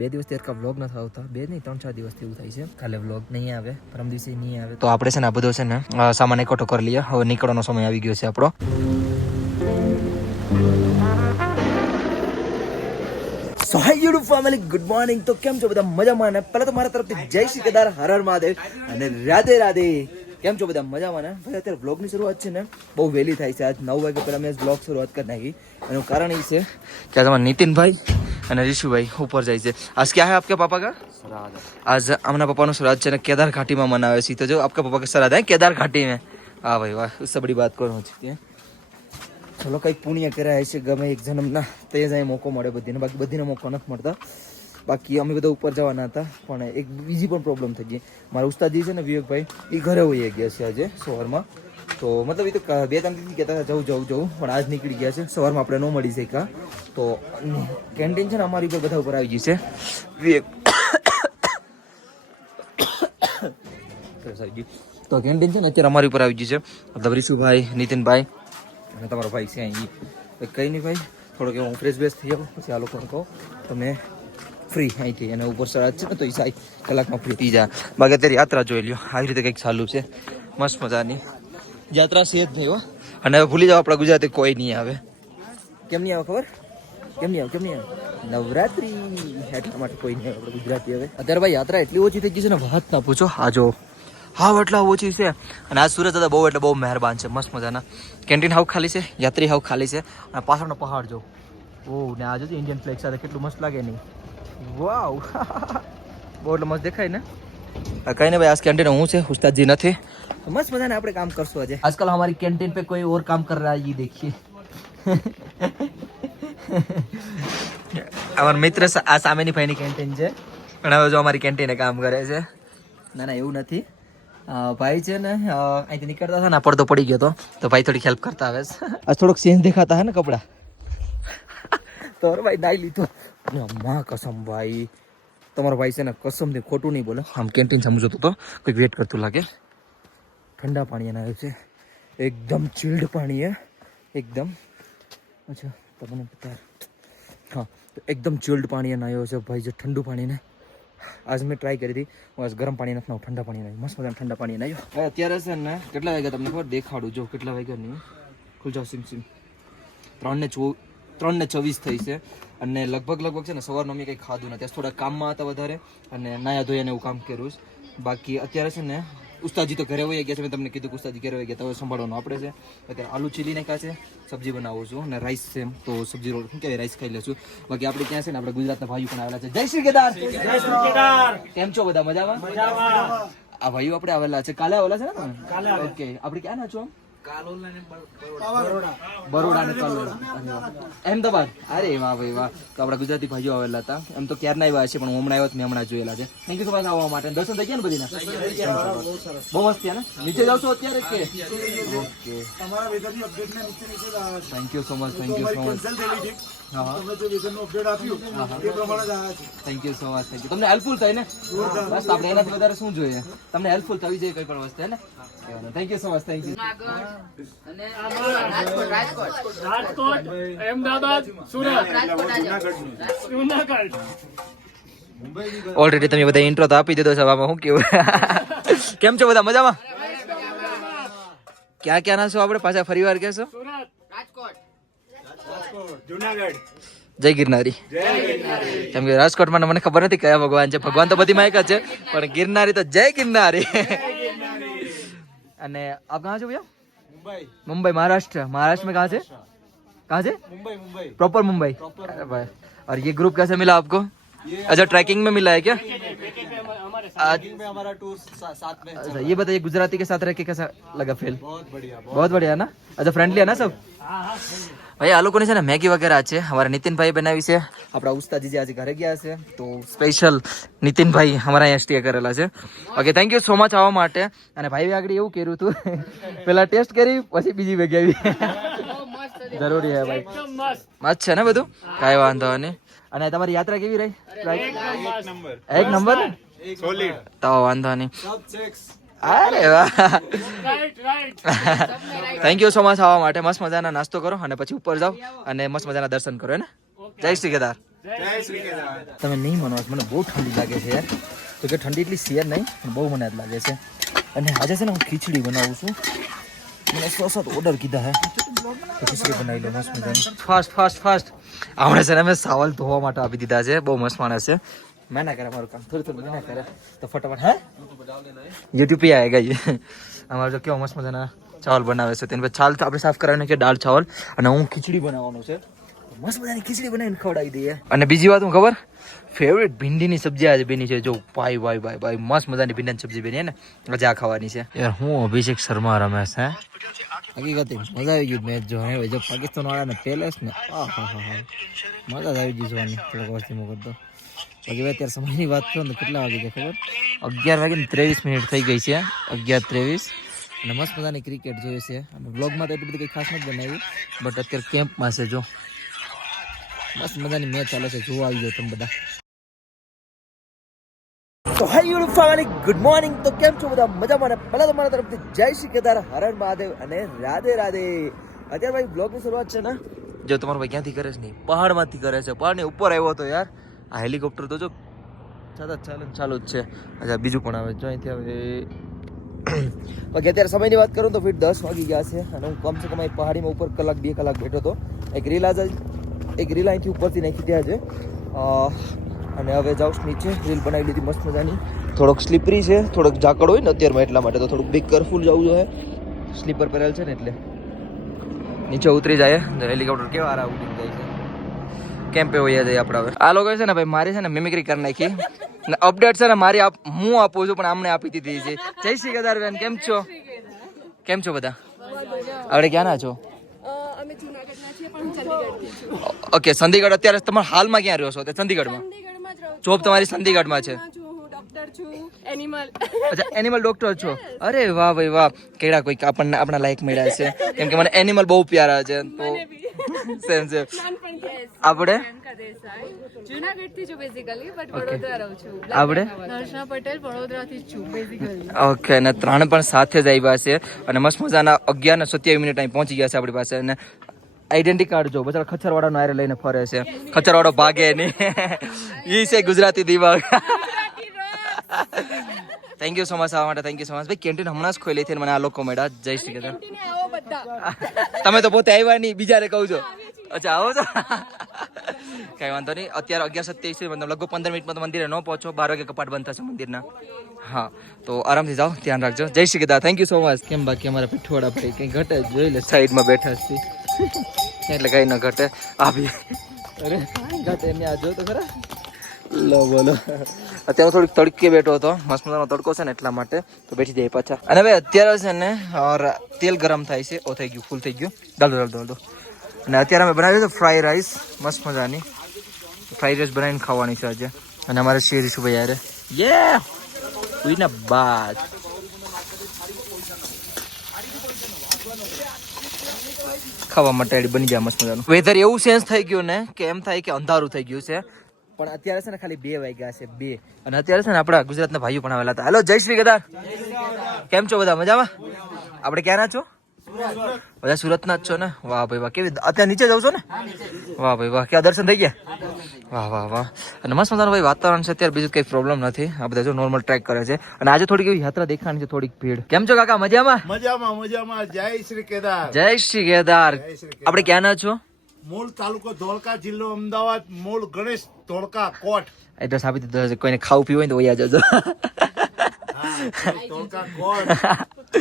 2 દિવસથી એરકા વ્લોગ નથી આવતા, 2 નહીં 3-4 દિવસથી એવું થાય છે. કાલે વ્લોગ નહીં આવે, પરમ દિવસે નહીં આવે. તો આપણે છે ને આ બધો છે ને સામાન એકઠો કરી લઈએ. હવે નીકળવાનો સમય આવી ગયો છે આપણો. સો હાય યુટ્યુબ ફેમિલી, ગુડ મોર્નિંગ. તો કેમ છો બધા? મજામાં ને? પહેલા તો મારા તરફથી જય શ્રી કેદાર, હર હર મહાદેવ અને રાધે રાધે. કેમ છો બધા? મજામાં ને? ભાઈ અત્યારે વ્લોગની શરૂઆત છે ને બહુ વહેલી થાય છે. આજ 9 વાગે પહેલા મેં વ્લોગ શરૂઆત કરી નાખી. એનું કારણ એ છે કે आज हमारे नितिनભાઈ અને ऋषुભાઈ ઉપર જાય છે. आज क्या है आपके पापा का श्राद्ध? आज हमारा पापा નું श्राद्ध છે ને કેદાર ઘાટી માં મનાવે છે. તો જો आपके पापा का श्राद्ध है केदार घाटी में. हाँ भाई वाह, उससे बड़ी बात कौन हो सकती है. ચલો કંઈક પુણ્ય કર્યા છે ગમે એક જન્મના, તે જ અહીં મોકો મળે બધીને. બાકી બધીને મોકો નથી મળતા. બાકી અમે બધા ઉપર જવાના હતા પણ એક બીજી પણ પ્રોબ્લેમ થઈ ગઈ. મારા ઉસ્તાદજી છે ને વિવેકભાઈ, એ ઘરે વહી ગયા છે આજે સવારમાં. તો મતલબ એ તો 2-3 દિવસથી કહેતા હતા જવું પણ આજ નીકળી ગયા છે. સવારમાં આપણે ન મળી શક્યા. તો કેન્ટીન છે ને અમારી ઉપર બધા ઉપર આવી ગઈ છે. તો કેન્ટીન છે ને અત્યારે અમારી ઉપર આવી ગઈ છે. મતલબ ઋષુભાઈ, નીતિનભાઈ અને તમારો ભાઈ છે અહીં. કંઈ નહીં ભાઈ, થોડોક હું ફ્રેશ બેસ થઈ જાઉં પછી આ લોકોને કહો તમે ફ્રી અહીંથી. અને ઉપર સળાજ છે ને તો એ 7 કલાકમાં ફ્રી થઈ જાય. બાકી અત્યારે યાત્રા જોઈ લ્યો, આવી રીતે કંઈક ચાલુ છે મસ્ત મજાની યાત્રા છે જ નહીં હો. અને હવે ભૂલી જાઓ આપણા ગુજરાતી કોઈ નહીં આવે. કેમ નહીં આવે ખબર? કેમ નહીં આવે? નવરાત્રી એટલા માટે કોઈ નહીં આવે આપણે ગુજરાતી હવે. અત્યારે ભાઈ યાત્રા એટલી ઓછી થઈ ગઈ છે ને વાત ના પૂછો. આ જો હાવ એટલા ઓછી છે. અને આજ સુરત દાદા બહુ એટલે બહુ મહેરબાન છે, મસ્ત મજાના. કેન્ટીન હાવ ખાલી છે, યાત્રી હાવ ખાલી છે. અને પાછળનો પહાડ જો, ઓહ ને આ જો ઇન્ડિયન ફ્લેગ સાથે કેટલું મસ્ત લાગે નહીં? વાવ બહુ એટલે મસ્ત દેખાય ને. કहीं नहीं भाई, आज कैंटीन हूँ से उस्ताद जी न थे. मस्त मजा ने આપણે કામ કરશું આજે. आजकल हमारी कैंटीन पे कोई और काम कर रहा है, ये देखिए. અમારા મિત્ર આ સામેની ભાઈની કેન્ટીન છે પણ હવે જો અમારી કેન્ટીને કામ કરે છે. ના એવું નથી. ભાઈ છે ને અહીંથી નીકળતા હતા ને પડદો પડી ગયો તો ભાઈ થોડીક હેલ્પ કરતા આવે છે. આજ થોડોક ચેન્જ દેખાતા હે ને કપડા. તો ભાઈ નાઈ લીધો. માં કસમ ભાઈ, તમારો ભાઈ છે ને કસમથી ખોટું નહીં બોલે. આમ કેન્ટીન સમજો તો કંઈક વેટ કરતું લાગે. ઠંડા પાણી એના આવ્યું છે, એકદમ ચિલ્ડ પાણી હે એકદમ. અચ્છા તમને બતા, હા તો એકદમ ચિલ્ડ પાણી એને આવ્યો છે ભાઈ. જે ઠંડુ પાણી ને આજ મેં ટ્રાય કરી હતી. હું આજ ગરમ પાણી નથી, ઠંડા પાણી આવ્યું. મસ્ત મજાનું ઠંડા પાણી આવ્યું. અત્યારે છે ને કેટલા વાગ્યા તમને ખબર? દેખાડું જો કેટલા વાગ્યા નહીં. ખુલ જાઓ સિમ 3:24 થઈ છે. અને લગભગ છે ને સવારનું અમે કંઈ ખાધું નથી. થોડા કામમાં હતા વધારે અને નાયા ધોઈને એવું કામ કર્યું છે. બાકી અત્યારે છે ને ઉસ્તાદજી તો ઘરે વહી ગયા છે. મેં તમને કીધું કે ઉસ્તાદજી ઘરે વહી ગયા, તો હવે સંભાળવાનું આપણે છે. અત્યારે આલુ ચીલી નાખ્યા છે, સબ્જી બનાવું છું અને રાઈસ છે. તો સબ્જી રોલ શું કહેવાય, રાઈસ ખાઈ લેશું. બાકી આપણે ત્યાં છે ને આપણે ગુજરાતના ભાઈઓ પણ આવેલા છે. જય શ્રી કેદાર. કેમ છો બધા? મજામાં? આ ભાઈઓ આપણે આવેલા છે. કાલે આવેલા છે ને? ઓકે. આપણે ક્યાં ના છો? બરોડા ને અહેમદાબાદ. અરે વાહ ભાઈ વાહ. તો આપણા ગુજરાતી ભાઈઓ આવેલા હતા. એમ તો ક્યારના આવ્યા છે પણ હું હમણાં આવ્યો મેં હમણાં જોયેલા છે. થેન્ક યુ સો મચ આવવા માટે. દર્શન થઈ ગયા ને બધીના? બહુ મસ્ત થયા ને? નીચે જાવ છો અત્યારે કે? Okay thank you so much. Thank you so much. Thank you so much. Thank you. તમને હેલ્પફુલ થાય ને? બસ આપણે એનાથી વધારે શું જોઈએ? તમને હેલ્પફુલ થવી જોઈએ કઈ પણ વસ્તુ હે ને? Thank you so much. Thank you. Rajkot, Ahmedabad, Surat, Junagadh. Already તમે બધા ઇન્ટ્રો તો આપી દીધો છે. આમાં શું કેવું? કેમ છો બધા? મજામાં? ક્યાં ક્યાં ના છો આપણે? પાછા ફરીવાર કહેશો? સુરત, રાજકોટ, જૂનાગઢ. જય ગિરનારી. કેમ કે રાજકોટમાં મને ખબર નથી કયા ભગવાન છે. ભગવાન તો બધીમાં એક જ છે પણ ગિરનારી તો જય ગિરનારી. અને આપ कहाँ से भैया? मुंबई महाराष्ट्र. महाराष्ट्र में कहाँ से? कहाँ से? मुंबई. प्रॉपर मुंबई. अरे भाई. और ये ग्रुप कैसे मिला आपको? अच्छा ट्रैकिंग में मिला है क्या? हमारा टूर साथ में. अच्छा ये बताइए गुजराती के साथ रह के कैसा लगा फील? बहुत बढ़िया है ना? अच्छा फ्रेंडली है ना सब? ભાઈ આ લોકોની છે ને મેગી વગેરે છે અમારા નીતિનભાઈ બનાવી છે. આપણા ઉસ્તાદજી જે આજે ઘરે ગયા છે તો સ્પેશિયલ નીતિનભાઈ અમારા અહીંયા સ્ટે કરેલા છે. Okay thank you so much આવવા માટે. અને ભાઈ આગળ એવું કર્યું હતું, પેલા ટેસ્ટ કરી પછી બીજી વેગી આવી. જરૂરી હે ભાઈ. મસ્ત છે ને બધું? કાંઈ વાંધો નહીં. અને તમારી યાત્રા કેવી રહી? એક નંબર ને? તો વાંધો નહીં. અરે વાહ. થેન્ક યુ સો મચ આવવા માટે. મસ્ત મજાના નાસ્તો કરો અને પછી ઉપર જાઓ અને મસ્ત મજાના દર્શન કરો ને. જય શ્રી કેદાર. જય શ્રી કેદાર. તમે નહીં માનો મને બહુ ઠંડી લાગે છે યાર. તો કે ઠંડી એટલી શેર નહીં પણ બહુ મને જ લાગે છે. અને આજે છે ને હું ખીચડી બનાવું છું. મને 6-7 ઓર્ડર કીધા હે તો ખીચડી બનાવી લો મસ્ત મજાની. ફાસ્ટ આપણે છે ને અમે સાવલ ધોવા માટે આપી દીધા છે. બહુ મસ્ત માણસ છે. मैं ना करे हमारा काम थोड़ी मैं ना करे तो फटाफट है यूट्यूब पे आएगा ये हमारा जो केवा मस्त मजाना ચાવલ બનાવે છે તેને છાલ તો આપણે સાફ કરવાની છે દાળ ચાવલ અને હું ખીચડી બનાવવાનું છે મસ્ત મજાની ખીચડી બનાવીને ખવડાવી દઈએ. અને બીજી વાત હું ખબર ફેવરેટ ભીંડીની સબ્જી આજે બની છે જો ભાઈ મસ્ત મજાની ભીંડાની સબ્જી બની ને મજા ખાવાની છે યાર. હું અભિષેક શર્મા રમેશ હે હકીકત મજા આવી ગઈ મેચ જો હે જો પાકિસ્તાન વાળા ને પેલેસ ને મજા આવી ગઈ જોવાની થોડોક વર્ષથી મોકલ તો બાકી ભાઈ અત્યારે સમયની વાત કરું તો કેટલા વાગે છે ખબર 11:23 થઈ ગઈ છે 11:23 અને મસ્ત મજાની ક્રિકેટ જોઈએ છે અને વ્લોગમાં તો એટલી બધી કંઈ ખાસ નથી બનાવી બટ અત્યારે કેમ્પમાં છે જો મસ્ત મજાની મેચ ચાલે છે જોવા આવી જાવ તમે બધા. તો હાય યુટ્યુબ ફેમિલી ગુડ મોર્નિંગ. તો કેમ છો બધા મજામાં ને પહેલા તમારા તરફથી જય શ્રી કેદાર હર મહાદેવ અને રાધે રાધે. અત્યારે ભાઈ બ્લોગની શરૂઆત છે ને જો તમારો ભાઈ ક્યાંથી કરે છે નહીં પહાડમાંથી કરે છે. પહાડની ઉપર આવ્યો હતો યાર. આ હેલિકોપ્ટર તો જો ચાલુ જ છે. અચ્છા બીજું પણ આવે જો અહીંથી આવે બાકી અત્યારે સમયની વાત કરું તો ફિટ 10 વાગી ગયા છે અને હું કમસે કમ પહાડીમાં ઉપર 1-2 કલાક બેઠો હતો. એક રીલ અહીંથી ઉપરથી નાખી ત્યાં છે અને હવે જાઉં નીચે રીલ બનાવી લીધી મસ્ત મજાની. થોડોક સ્લીપરી છે થોડોક ઝાકળ હોય ને અત્યારમાં એટલા માટે તો થોડુંક બી કેરફુલ જવું જોઈએ. સ્લીપર પહેરેલ છે ને એટલે નીચે ઉતરી જાય હેલિકોપ્ટર કેવા આરા ઉડી જાય છે. કેમ્પે હોય જાય આપણે હવે. આ લોકો છે ને ભાઈ મારી છે ને મિમિક્રી કરી નાખી ને અપડેટ છે ને મારી હું આપું છું પણ આમને આપી દીધી છે. જય શ્રી કેદાર બેન કેમ છો બધા? આપણે ક્યાં ના છો? અમે જૂનાગઢના છીએ પણ હું ચંદીગઢથી છું. ઓકે ચંદીગઢ. અત્યારે તમારે હાલમાં ક્યાં રહ્યો છો? ચંદીગઢમાં ચંદીગઢમાં જ રહું છું. જોબ તમારી ચંદીગઢમાં છે? હું ડોક્ટર છું એનિમલ. અચ્છા એનિમલ ડોક્ટર છો? અરે વાહ ભાઈ વાહ કેડા કોઈક આપણને આપણા લાયક મળ્યા છે કેમ કે મને એનિમલ બહુ પ્યારા છે તો સેમ છે. આપણે જૂનાગઢથી છું બેઝિકલી બટ વડોદરા રહું છું. આપણે દર્શના પટેલ વડોદરાથી જ છું બેઝિકલી. ઓકે અને ત્રણ પણ સાથે જ આવ્યા છે અને મસ્ત મજાના 11:27 અહીં પહોંચી ગયા છે આપણી પાસે. અને આઈડેન્ટિટી કાર્ડ જો બચારા ખચ્ચરવાળાનો આરે લઈને ફરે છે. ખચ્ચરવાળો ભાગે નહીં ઈ છે ગુજરાતી દિમાગ. થેન્ક યુ સો મચ આવવા માટે. થેન્ક યુ સો મચ ભાઈ. કેન્ટીન હમણાં જ ખોલી હતી મને આ લોકો મળ્યા. જય શ્રી કૃષ્ણ. આવો બધા. તમે તો પોતે આવ્યા નહીં બીજાને કહું છો. અચ્છા આવો છો કઈ વાંધો નહીં. અત્યારે 11:27 મતલબ લગભગ 15 મિનિટમાં તો મંદિરે ન પહોંચો. 12 વાગે કપાટ બંધ થશે મંદિરના. હા તો આરામથી જાઓ ધ્યાન રાખજો. જય Shri Krishna. Thank you so much. કેમ બાકી અમારા પીઠવાડા ભાઈ કંઈ ઘટે જોઈ લે સાઈડમાં બેઠા છે એટલે કઈ ન ઘટે. આવી અરે ઘટે એમને આ જો તો ખરા. લો બોલો અત્યારે થોડીક તડકે બેઠો હતો મસ્ત મજાનો તડકો છે ને એટલા માટે તો બેઠી જાય પાછા. અને હવે અત્યારે છે ને તેલ ગરમ થાય છે. ઓ થઈ ગયું ફૂલ થઈ ગયું. દો અને અત્યારે અમે બનાવ્યું છે ફ્રાઈ રાઈસ મસ્ત મજાની. ફ્રાઈ રાઈસ બનાવીને ખાવાની છે આજે. અને અમારે શેરીશું ભાઈ યારે યે ઉઈના બાદ ખાવા માટે બની જાય મસ્ત મજાનું. વેધર એવું ચેન્જ થઈ ગયું ને કે એમ થાય કે અંધારું થઈ ગયું છે પણ અત્યારે છે ને ખાલી 2 વાગ્યા છે 2 અને અત્યારે છે ને આપણા ગુજરાતના ભાઈઓ પણ આવેલા હતા. હેલો જય શ્રી કેદાર. કેમ છો બધા મજામાં? આપણે ક્યાંના છો? બધા સુરતના જ છો ને? વાહ ભાઈ વાહ. કેવી અત્યારે નીચે જાવ છો ને? વાહ ભાઈ વાહ. ક્યાં દર્શન થઈ ગયા? વાહ. અને મસ્ત મજાનું ભાઈ વાતાવરણ છે અત્યારે. બીજું કઈ પ્રોબ્લેમ નથી. આ બધા જો નોર્મલ ટ્રેક કરે છે અને આજે થોડીક એવી યાત્રા દેખાવાની છે થોડીક ભીડ. કેમ છો કાકા મજામાં? મજામાં. જય શ્રી કેદાર. જય શ્રી કેદાર. આપણે ક્યાંના છો? મૂળ તાલુકો ધોળકા જિલ્લો અમદાવાદ. મૂળ ગણેશ ધોળકા કોટ. એડ્રેસ આપી દીધો છે. કોઈને ખાવું પીવું હોય તો વયા જજો. ધોળકા કોટ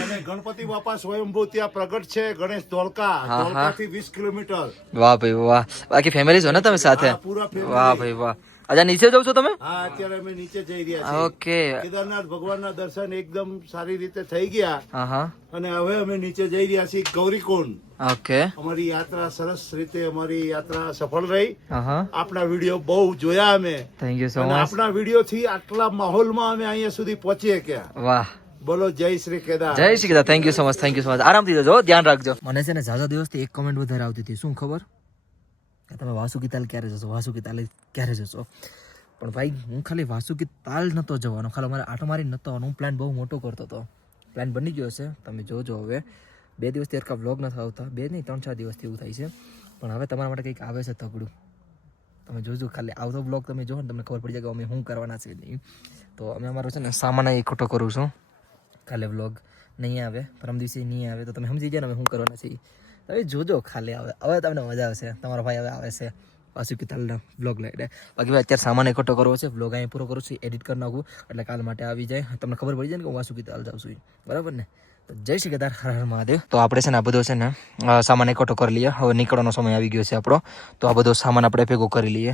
અને ગણપતિ બાપા સ્વયંભૂ ત્યાં પ્રગટ છે. ગણેશ ધોળકાથી 20 કિલોમીટર. વાહ ભાઈ વાહ. બાકી ફેમિલી છો ને તમે સાથે? પૂરા ફેમિલી. વાહ ભાઈ વાહ. અચ્છા નીચે જાવ છો તમે? હા અત્યારે અમે નીચે જઈ રહ્યા છીએ. ઓકે. કેદારનાથ ભગવાનના દર્શન એકદમ સારી રીતે થઈ ગયા હા અને હવે અમે નીચે જઈ રહ્યા છીએ ગૌરીકુંડ. ઓકે. અમારી યાત્રા સરસ રીતે અમારી યાત્રા સફળ રહી. હા આપણા વિડીયો બહુ જોયા અમે. થેન્ક યુ સો અને મચ. આપણા વિડીયો થી આટલા માહોલમાં અમે અહીંયા સુધી પહોંચી ગયા. વાહ. બોલો જય શ્રી કેદાર. જય Shri Krishna. Thank you so much. આરામથી જજો ધ્યાન રાખજો. મને છે ને ઝાઝા દિવસથી એક કમેન્ટ વધારે આવતી હતી. શું ખબર કે તમે વાસુકી તાલ ક્યારે જશો પણ ભાઈ હું ખાલી વાસુકી તાલ નહોતો જવાનો. ખાલી અમારે આટો મારી નહોતો આવવાનો. હું પ્લાન બહુ મોટો કરતો હતો. પ્લાન બની ગયો છે તમે જોજો. હવે 2 દિવસથી અરકા વ્લોગ નથી આવતા. 2 નહીં 3-4 દિવસથી એવું થાય છે પણ હવે તમારા માટે કંઈક આવે છે તગડું. તમે જોજો ખાલી આવતો બ્લોગ તમે જો ને તમને ખબર પડી જાય કે અમે શું કરવાના છે નહીં. તો અમે અમારો છે ને સામાન એકઠો કરું છું. કાલે વ્લોગ નહીં આવે, પરમ દિવસે નહીં આવે, તો તમે સમજી જાય ને અમે શું કરવાના છીએ. તમે જોજો ખાલી હવે તમને મજા આવશે. તમારો ભાઈ હવે આવે છે પાછું પિતાલના વ્લોગ લઈને. બાકી ભાઈ અત્યારે સામાન એકઠો કરવો છે, વ્લોગ અહીં પૂરો કરું છું, એડિટ કરી નાખું એટલે કાલ માટે આવી જાય. તમને ખબર પડી જાય ને કે હું વાસુ પિતાલ જાઉં છું, બરાબર ને? તો જય શ્રી કેદાર, હર હર મહાદેવ. તો આપણે છે ને આ બધો છે ને સામાન એકઠો કરી લઈએ. હવે નીકળવાનો સમય આવી ગયો છે આપણો, તો આ બધો સામાન આપણે ભેગો કરી લઈએ,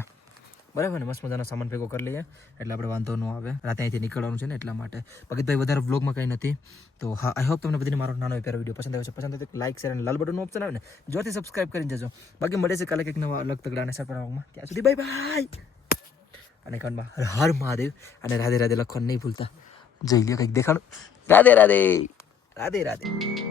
બરાબર ને? મસ્ત મજાનો સામાન ભેગો કરી લઈએ એટલે આપણે વાંધો ન આવે. રાતે અહીંથી નીકળવાનું છે ને એટલા માટે. બાકી ભાઈ વધારે વ્લોગમાં કંઈ નથી. તો હા, આઈ હોપ તમને બધાને મારો નાનો પ્યારો વિડીયો પસંદ આવ્યો છે. પસંદ આવે તો લાઈક, શેર અને લાલ બટનનું ઓપ્શન આવે ને જોરથી સબસ્ક્રાઈબ કરીને જજો. બાકી મળે છે કાલે કંઈક નવા અલગ તગડા અને સારા વ્લોગમાં. ત્યાં સુધી બાય બાય. અને કનમાં હર હર મહાદેવ અને રાધે રાધે લખવાનું નહીં ભૂલતા. જઈ લ્યો કંઈક દેખાડું. રાધે રાધે, રાધે રાધે.